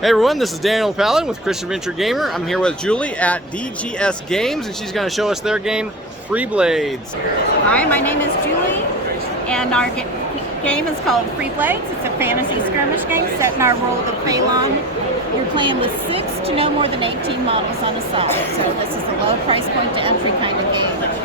Hey everyone, this is Daniel Paladin with Christian Venture Gamer. I'm here with Julie at DGS Games, and she's going to show us their game, Freeblades. Hi, my name is Julie, and our game is called Freeblades. It's a fantasy skirmish game set in our world of Phelan. You're playing with 6 to no more than 18 models on a side, so this is a low price point to entry kind of game.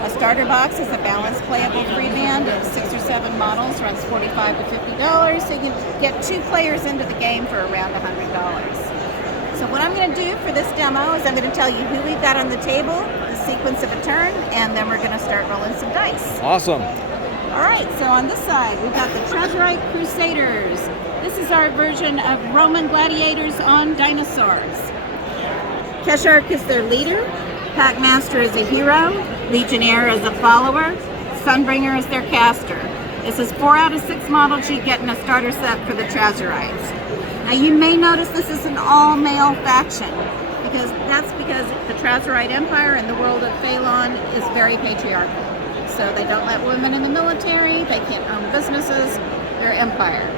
A starter box is a balanced playable free band of 6 or 7 models, runs $45 to $50, so you can get 2 players into the game for around $100. So what I'm going to do for this demo is I'm going to tell you who we've got on the table, the sequence of a turn, and then we're going to start rolling some dice. Awesome. All right, so on this side, we've got the Treasurite Crusaders. This is our version of Roman gladiators on dinosaurs. Keshark is their leader. Packmaster is a hero. Legionnaire is a follower. Sunbringer is their caster. This is 4 out of 6 models you get in a starter set for the Treasurites. Now you may notice this is an all-male faction, because the Treasurite Empire and the world of Phelan is very patriarchal. So they don't let women in the military, they can't own businesses, they're empire.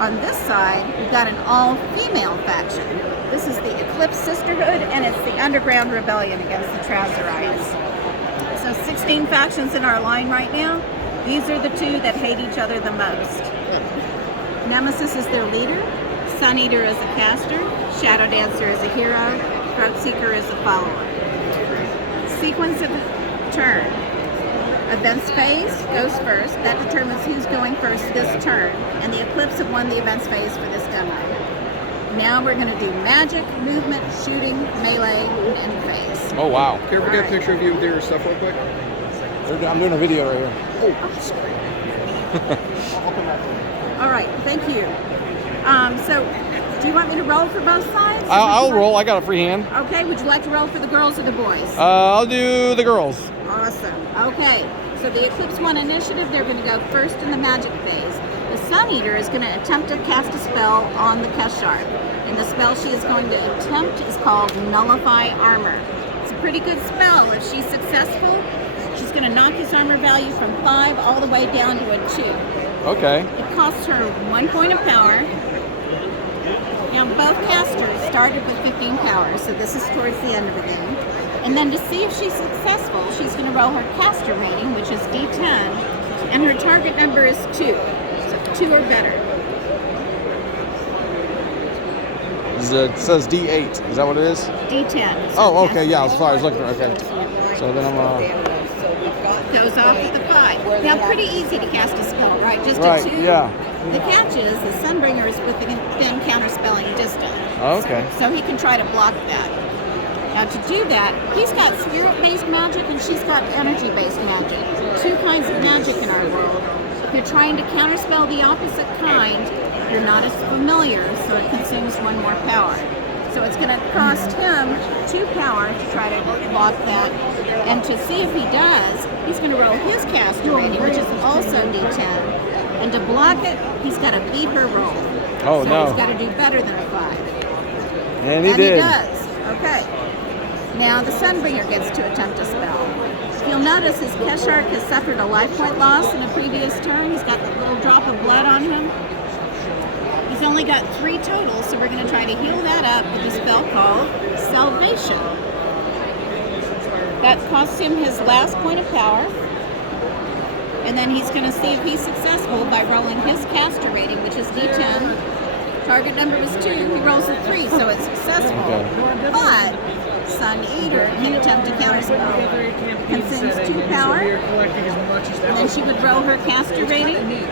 On this side, we've got an all-female faction. This is the Eclipse Sisterhood, and it's the underground rebellion against the Treasurites. So 16 factions in our line right now. These are the 2 that hate each other the most. Nemesis is their leader. Sun Eater is a caster. Shadow Dancer is a hero. Throat Seeker is a follower. Sequence of turn. Events phase goes first. That determines who's going first this turn. And the Eclipse have won the events phase for this demo. Now we're going to do magic, movement, shooting, melee, and end phase. Oh wow. Can you ever get a picture of you with your stuff real quick? I'm doing a video right here. Oh, sorry. All right, thank you. So, do you want me to roll for both sides? I'll roll. I got a free hand. Okay, would you like to roll for the girls or the boys? I'll do the girls. Awesome. Okay, so the Eclipse won initiative. They're going to go first in the magic phase. The Sun Eater is going to attempt to cast a spell on the Keshark. And the spell she is going to attempt is called Nullify Armor. It's a pretty good spell. If she's successful, she's going to knock his armor value from 5 all the way down to a 2. Okay. It costs her 1 point of power. Now both casters started with 15 power, so this is towards the end of the game. And then to see if she's successful, she's going to roll her caster rating, which is D10, and her target number is 2. So 2 or better. It says D8. Is that what it is? D10. Oh, okay. Yeah, I was looking for it. Okay. So then Goes off with a 5. Now, pretty easy to cast a spell, right? Just right, a 2. Yeah. The catch is the Sunbringer is within counterspelling distance. Oh, okay. So he can try to block that. Now, to do that, he's got spirit-based magic and she's got energy-based magic. 2 kinds of magic in our world. If you're trying to counterspell the opposite kind, you're not as familiar, so it consumes 1 more power. So it's going to cost him 2 power to try to block that. And to see if he does, he's going to roll his caster rating, which is also D10. And to block it, he's got to beat her roll. Oh, so no. He's got to do better than a 5. And he did. He does. Okay. Now the Sunbringer gets to attempt a spell. If you'll notice, his Keshark has suffered a life point loss in a previous turn. He's got that little drop of blood on him. He's only got 3 total, so we're going to try to heal that up with a spell called Salvation. That costs him his last point of power. And then he's going to see if he's successful by rolling his caster rating, which is D10. Target number was 2. He rolls a 3, so it's successful. Okay. But Sun Eater can attempt to counterspell. Consumes 2 power. And then she would roll her caster rating,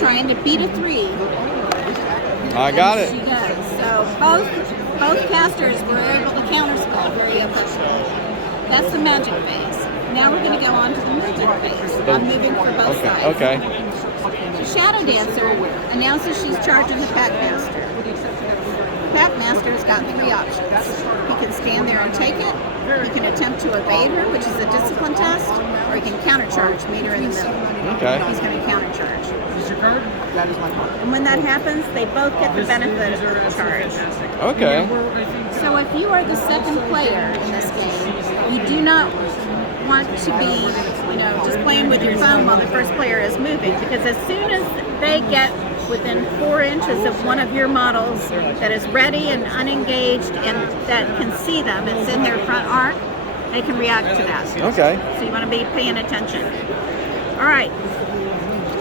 trying to beat a 3. I got it. She does. So both casters were able to counterspell very effectively. That's the magic phase. Now we're going to go on to the movement phase. I'm moving for both sides. Okay. The Shadow Dancer announces she's charging the Packmaster. The Packmaster's got 3 options. He can stand there and take it. He can attempt to evade her, which is a discipline test, or he can countercharge, meet her in the middle. Okay. He's going to countercharge. And when that happens, they both get the benefit of the charge. Okay. So if you are the second player in this game, you do not want to be, just playing with your phone while the first player is moving, because as soon as they get within 4 inches of one of your models that is ready and unengaged and that can see them, it's in their front arc, they can react to that. Okay. So you want to be paying attention. All right.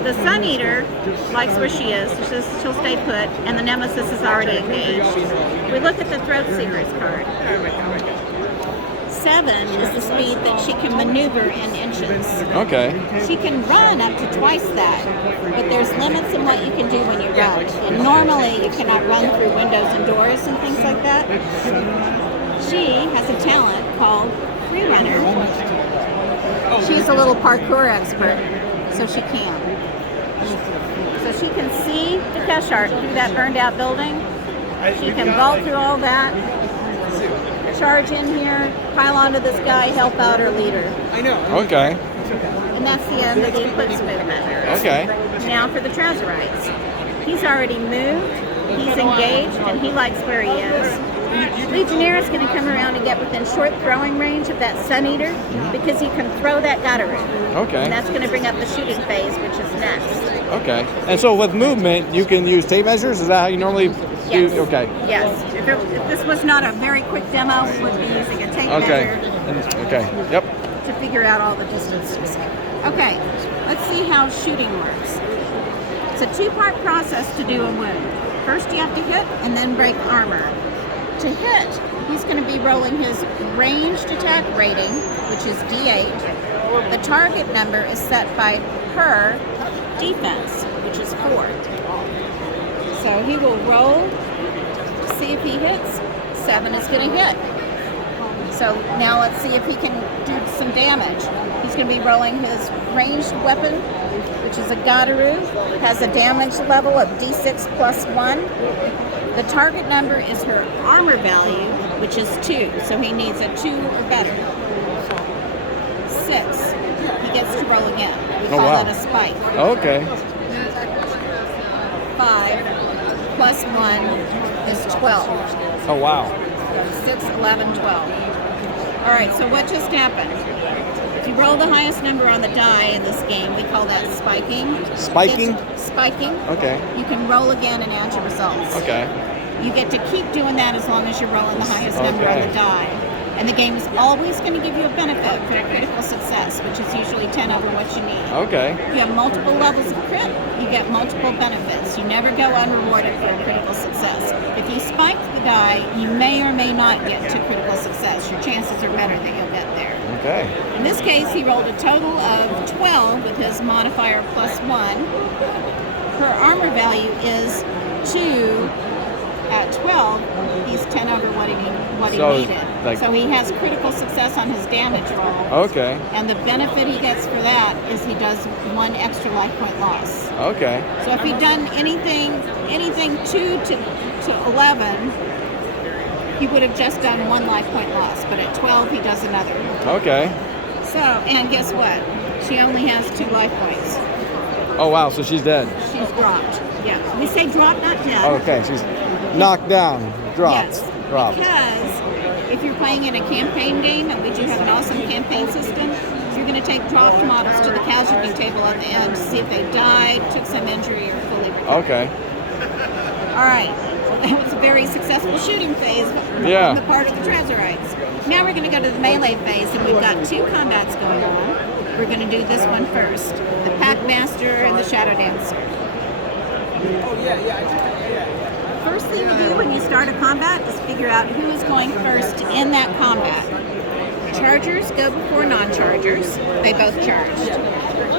The Sun Eater likes where she is. She'll stay put, and the Nemesis is already engaged. We look at the Throat Seeker's card. 7 is the speed that she can maneuver in inches. Okay. She can run up to twice that, but there's limits in what you can do when you run. And normally you cannot run through windows and doors and things like that. She has a talent called Free Runner. She's a little parkour expert, so she can. So she can see the Keshart through that burned out building. She can vault through all that, charge in here, pile onto this guy, help out her leader. Okay. And that's the end of the Eclipse movement. Okay. Now for the Trezorites. He's already moved, he's engaged, and he likes where he is. Legionnaire is going to come around and get within short throwing range of that Sun Eater because he can throw that Gataru. Okay. And that's going to bring up the shooting phase, which is next. Okay. And so with movement, you can use tape measures? Is that how you normally Yes. do? Okay. Yes. If this was not a very quick demo, we would be using a tape Okay. measure Okay. Yep. to figure out all the distances. Okay, let's see how shooting works. It's a 2-part process to do a wound. First you have to hit and then break armor. To hit, he's going to be rolling his ranged attack rating, which is D8. The target number is set by her defense, which is 4. So he will roll to see if he hits. 7 is going to hit. So now let's see if he can do some damage. He's going to be rolling his ranged weapon, which is a Gataru. Has a damage level of D6 plus 1. The target number is her armor value, which is 2. So he needs a 2 or better. 6. He gets to roll again. We call that a spike. Okay. 5 plus 1 is 12. Oh, wow. 6, 11, 12. All right, so what just happened? If you roll the highest number on the die in this game, we call that spiking. Spiking? Spiking. Okay. You can roll again and add your results. Okay. You get to keep doing that as long as you're rolling the highest number on Okay. the die. And the game is always going to give you a benefit for a critical success, which is usually 10 over what you need. Okay. If you have multiple levels of crit, you get multiple benefits. You never go unrewarded for a critical success. If you spike the die, you may or may not get to critical success. Your chances are better that you'll get there. Okay. In this case, he rolled a total of 12 with his modifier plus 1. Her armor value is 2. At 12, he's 10 over what he needed. So he has critical success on his damage roll. Okay. And the benefit he gets for that is he does 1 extra life point loss. Okay. So if he'd done anything 2 to 11, he would have just done 1 life point loss. But at 12, he does another. Okay. So, and guess what? She only has 2 life points. Oh, wow. So she's dead. She's dropped. Yeah. We say drop, not dead. Okay. She's knocked down. Dropped. Yes, Dropped. because if you're playing in a campaign game, and we do have an awesome campaign system, you're going to take dropped models to the casualty table at the end to see if they died, took some injury, or fully recovered. Okay. All right, that was a very successful shooting phase Yeah. on the part of the Trezorites. Now we're going to go to the melee phase, and we've got 2 combats going on. We're going to do this one first, the Packmaster and the Shadow Dancer. First thing you do when you start a combat is figure out who is going first in that combat. Chargers go before non-chargers. They both charged.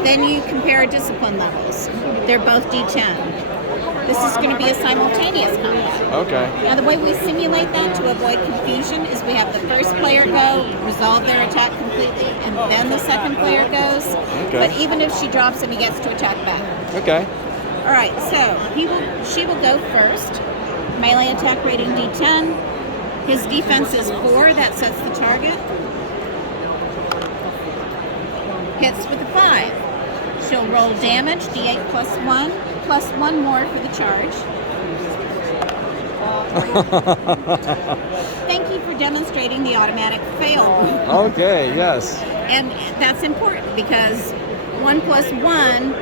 Then you compare discipline levels. They're both D10. This is going to be a simultaneous combat. Okay. Now the way we simulate that to avoid confusion is we have the first player go, resolve their attack completely, and then the second player goes. Okay. But even if she drops him, he gets to attack back. Okay. All right, so she will go first. Melee attack rating D10. His defense is 4. That sets the target. Hits with a 5. She'll roll damage, D8 plus 1 more for the charge. Thank you for demonstrating the automatic fail rule. Okay, yes. And that's important because 1 plus 1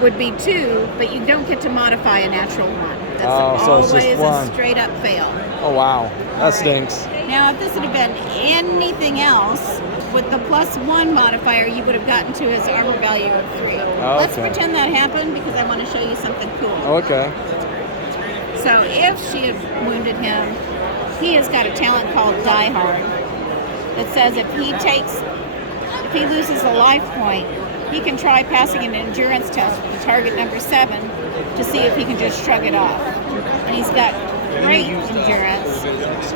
would be 2, but you don't get to modify a natural 1. That's so it's always just 1. a straight up fail. Oh, wow. That stinks. Now, if this had been anything else, with the +1 modifier, you would have gotten to his armor value of 3. Oh, Let's okay. pretend that happened because I want to show you something cool. Okay. So if she had wounded him, he has got a talent called Die Hard that says if he loses a life point, he can try passing an endurance test with the target number 7 to see if he can just shrug it off. And he's got great endurance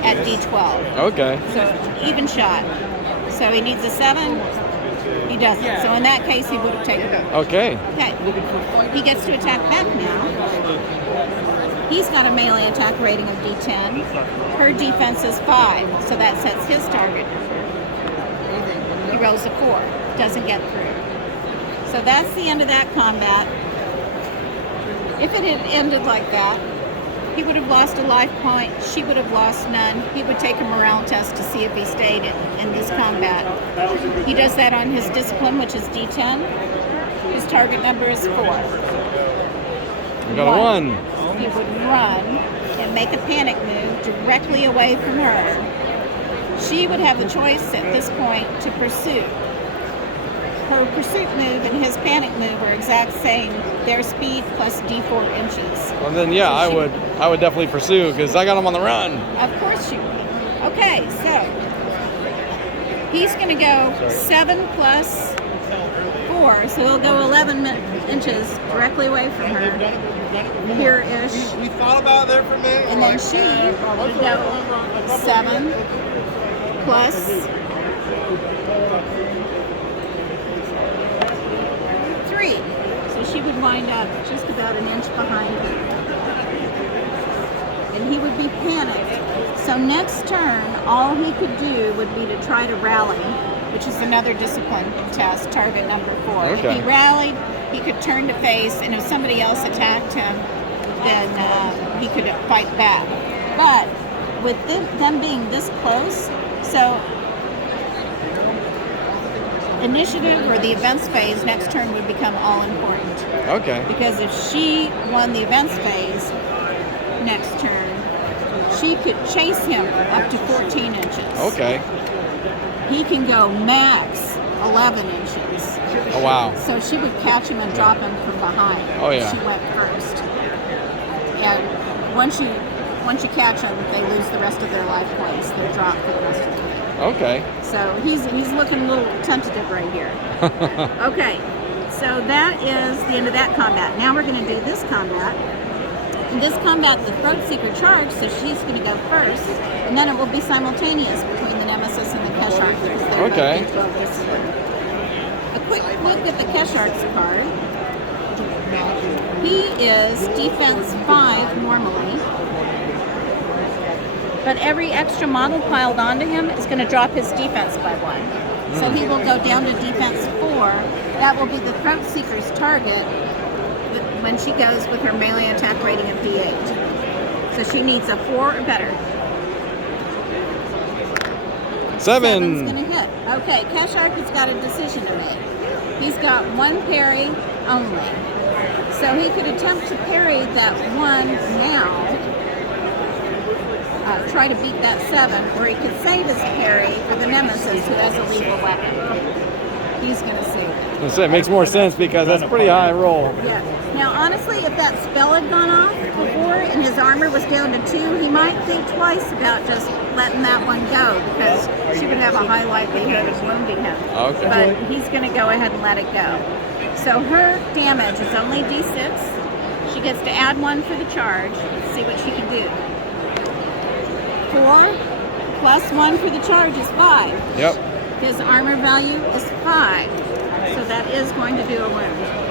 at D12. Okay. So even shot. So he needs a 7. He doesn't. So in that case, he would have taken it. Okay. Okay. He gets to attack back now. He's got a melee attack rating of D10. Her defense is 5, so that sets his target. He rolls a 4. Doesn't get through. So that's the end of that combat. If it had ended like that, he would have lost a life point, she would have lost none. He would take a morale test to see if he stayed in this combat. He does that on his discipline, which is D10. His target number is 4. We got a 1. He would run and make a panic move directly away from her. She would have the choice at this point to pursue. Her pursuit move and his panic move are exact same. Their speed plus D4 inches. Well, then, yeah, I would definitely pursue because I got him on the run. Of course you would. Okay, so he's going to go 7 plus 4, so he'll go 11 inches directly away from her. Here-ish. We thought about that for a minute. And then she would go 7 plus 3. So she would wind up just about an inch behind him. And he would be panicked. So next turn, all he could do would be to try to rally, which is another discipline test, target number 4. Okay. If he rallied, he could turn to face, and if somebody else attacked him, then he could fight back. But with them being this close, so initiative or the events phase next turn would become all important. Okay. Because if she won the events phase next turn, she could chase him up to 14 inches. Okay. He can go max 11 inches. Oh, wow. So she would catch him and drop him from behind. Oh, yeah. She went first. And once you catch them, they lose the rest of their life points. They're dropped for the rest of the game. Okay. So he's looking a little tentative right here. Okay, so that is the end of that combat. Now we're going to do this combat. In this combat, the Throat Seeker charge, so she's going to go first, and then it will be simultaneous between the Nemesis and the Keshark because they're Okay. both D12 discipline. A quick look at the Keshark's card. He is defense 5 normally, but every extra model piled onto him is going to drop his defense by 1. So he will go down to defense 4. That will be the Throat Seeker's target when she goes with her melee attack rating of D8. So she needs a 4 or better. 7's 7. going to hit. Okay, Keshark has got a decision to make. He's got 1 parry only. So he could attempt to parry that 1 now, try to beat that 7, or he could save his parry for the Nemesis who has a lethal weapon. He's going to save it. It makes more sense because that's a pretty high roll. Yeah. Now, honestly, if that spell had gone off before and his armor was down to 2, he might think twice about just letting that one go because she would have a high likelihood of wounding him. Okay. But he's going to go ahead and let it go. So her damage is only D6. She gets to add 1 for the charge. Let's see what she can do. 4 plus 1 for the charge is 5. Yep. His armor value is 5. So that is going to do a wound.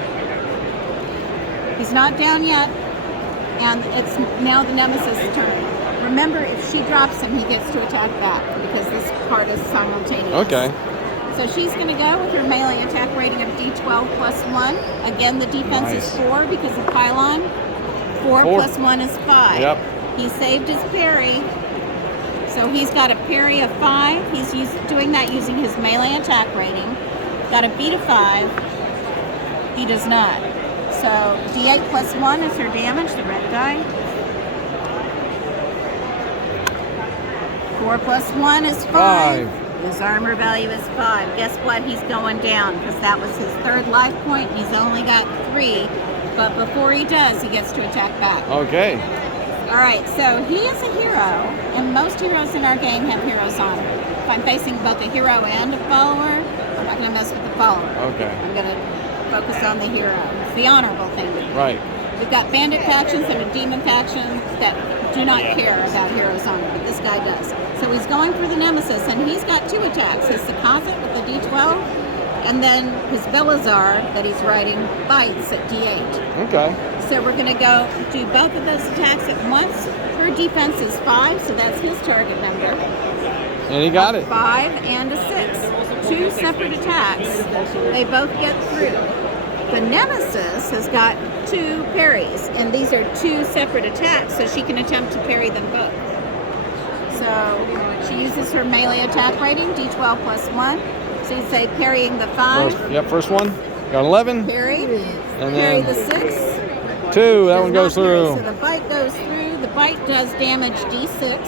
He's not down yet, and it's now the Nemesis' turn. Remember, if she drops him, he gets to attack back because this part is simultaneous. Okay. So she's going to go with her melee attack rating of D12 plus 1. Again, the defense is 4 because of pylon. 4 plus 1 is 5. Yep. He saved his parry. So he's got a parry of 5. He's doing that using his melee attack rating. Got a beat of 5. He does not. So D8 plus 1 is her damage, the red die. 4 plus 1 is 5. His armor value is 5. Guess what? He's going down because that was his 3rd life point. He's only got 3. But before he does, he gets to attack back. Okay. All right, so he is a hero, and most heroes in our game have heroes on him. If I'm facing both a hero and a follower, I'm not going to mess with the follower. Okay. I'm going to focus on the hero. It's the honorable thing to do. Right. We've got bandit factions and a demon faction that do not care about heroes on it, but this guy does. So he's going for the nemesis, and he's got 2 attacks. His Sakazit with the D12, and then his Belazar that he's riding bites at D8. Okay. So we're going to go do both of those attacks at once. Her defense is 5, so that's his target number. And he got it. 5 and a 6. 2 separate attacks. They both get through. The nemesis has got 2 parries, and these are 2 separate attacks, so she can attempt to parry them both. So she uses her melee attack rating, D12 plus 1. So you say parrying the 5. First one. Got 11. Parry. And Parry then the 6. 2. That one goes Not parry. through. So the bite goes through. The bite does damage D6.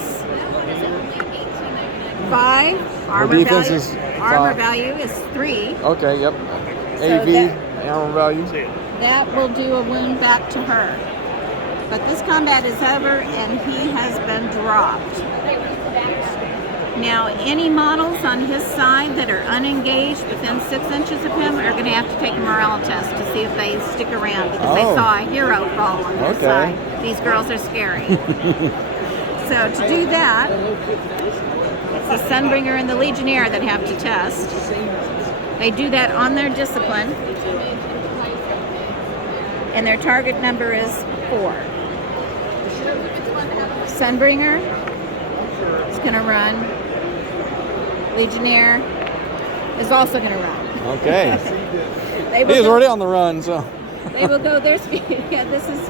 5. Armor defense value. is Armor 5. value is 3. Okay, yep. AV, armor value. That will do a wound back to her. But this combat is over, and he has been dropped. Now, any models on his side that are unengaged within 6 inches of him are going to have to take a morale test to see if they stick around because they saw a hero fall on his side. These girls are scary. So to do that, it's the Sunbringer and the Legionnaire that have to test. They do that on their discipline. And their target number is 4. Sunbringer is going to run. Legionnaire is also going to run. Okay. They will He was go- already on the run, so. They will go their speed. Yeah, this is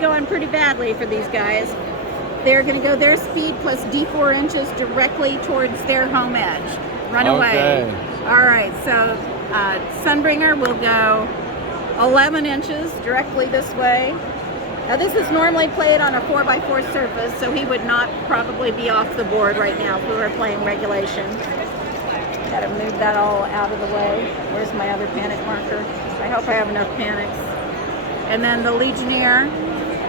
going pretty badly for these guys. They're going to go their speed plus D4 inches directly towards their home edge. Run away. All right, so Sunbringer will go 11 inches directly this way. Now this is normally played on a 4x4 surface, so he would not probably be off the board right now if we were playing regulation. Gotta move that all out of the way. Where's my other panic marker? I hope I have enough panics. And then the Legionnaire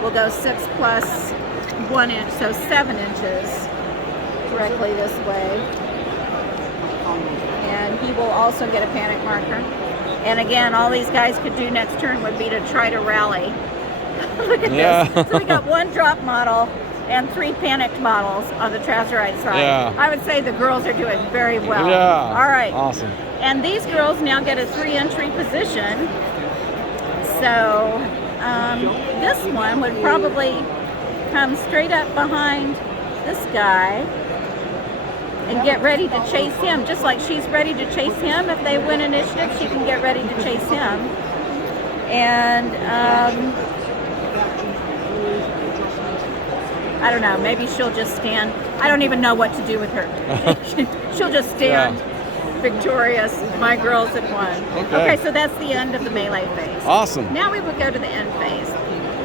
will go 6 plus 1 inch, so 7 inches directly this way. And he will also get a panic marker. And again, all these guys could do next turn would be to try to rally. Look at this. So we got 1 drop model and 3 panicked models on the Trazerite side. Yeah. I would say the girls are doing very well. Yeah. All right. Awesome. And these girls now get a 3 entry position. So this one would probably come straight up behind this guy and get ready to chase him, just like she's ready to chase him. If they win initiative, she can get ready to chase him. And I don't know, maybe she'll just stand. I don't even know what to do with her. She'll just stand victorious. My girls have won. Okay, so that's the end of the melee phase. Awesome. Now we would go to the end phase.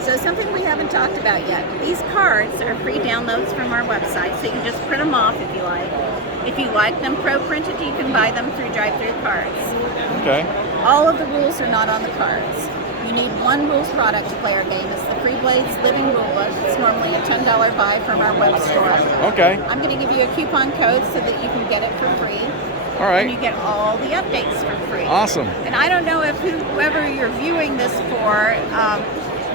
So something we haven't talked about yet. These cards are free downloads from our website, so you can just print them off if you like. If you like them pro-printed, you can buy them through Drive-Thru Cards. Okay. All of the rules are not on the cards. You need 1 rules product to play our game. It's the Freeblades Living Rulebook. It's normally a $10 buy from our web store. Okay. I'm going to give you a coupon code so that you can get it for free. All right. And you get all the updates for free. Awesome. And I don't know if whoever you're viewing this for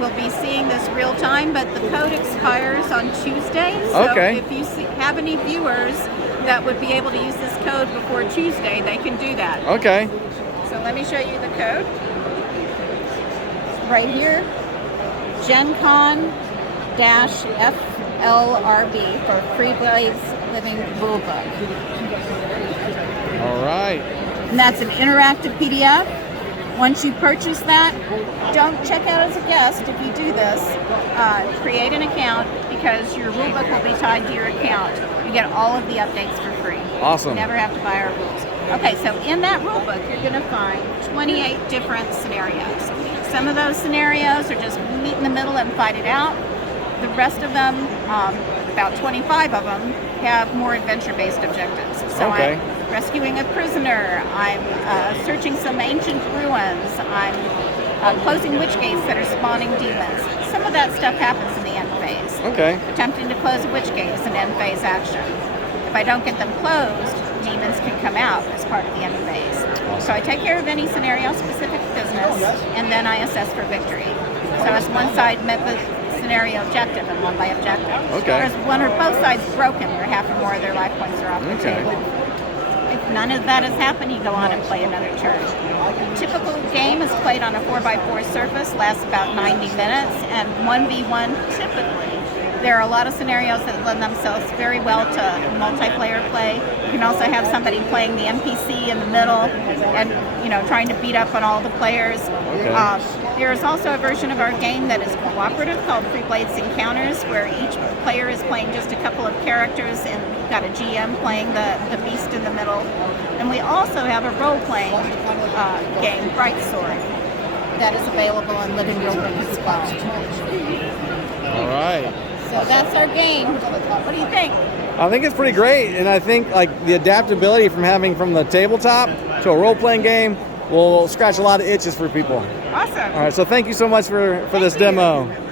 will be seeing this real time, but the code expires on Tuesday. So if you have any viewers that would be able to use this code before Tuesday, they can do that. Okay. So let me show you the code. Right here, GenCon-FLRB for Freeblades Living Rulebook. All right. And that's an interactive PDF. Once you purchase that, don't check out as a guest if you do this. Create an account because your rulebook will be tied to your account. You get all of the updates for free. Awesome. You never have to buy our rules. Okay, so in that rule book, you're going to find 28 different scenarios. Some of those scenarios are just meet in the middle and fight it out. The rest of them, about 25 of them, have more adventure-based objectives. So Okay. I'm rescuing a prisoner, I'm searching some ancient ruins, I'm closing witch gates that are spawning demons. Some of that stuff happens in the end phase. Okay. Attempting to close a witch gate is an end phase action. If I don't get them closed, demons can come out as part of the end phase. So I take care of any scenario-specific business, and then I assess for victory. So as one side met the scenario objective and won by objective. Okay. Whereas one or both sides broken, where half or more of their life points are off the Okay. table. If none of that has happened, you go on and play another turn. A typical game is played on a 4x4 surface, lasts about 90 minutes, and 1v1 typically. There are a lot of scenarios that lend themselves very well to multiplayer play. You can also have somebody playing the NPC in the middle and, trying to beat up on all the players. There's also a version of our game that is cooperative called Freeblades Encounters, where each player is playing just a couple of characters, and we've got a GM playing the beast in the middle. And we also have a role-playing game, Bright Sword, that is available in Living Real Room as well. All right. So that's our game. What do you think? I think it's pretty great, and I think like the adaptability from the tabletop to a role-playing game will scratch a lot of itches for people. Awesome. All right, so thank you so much for this Thank you. demo.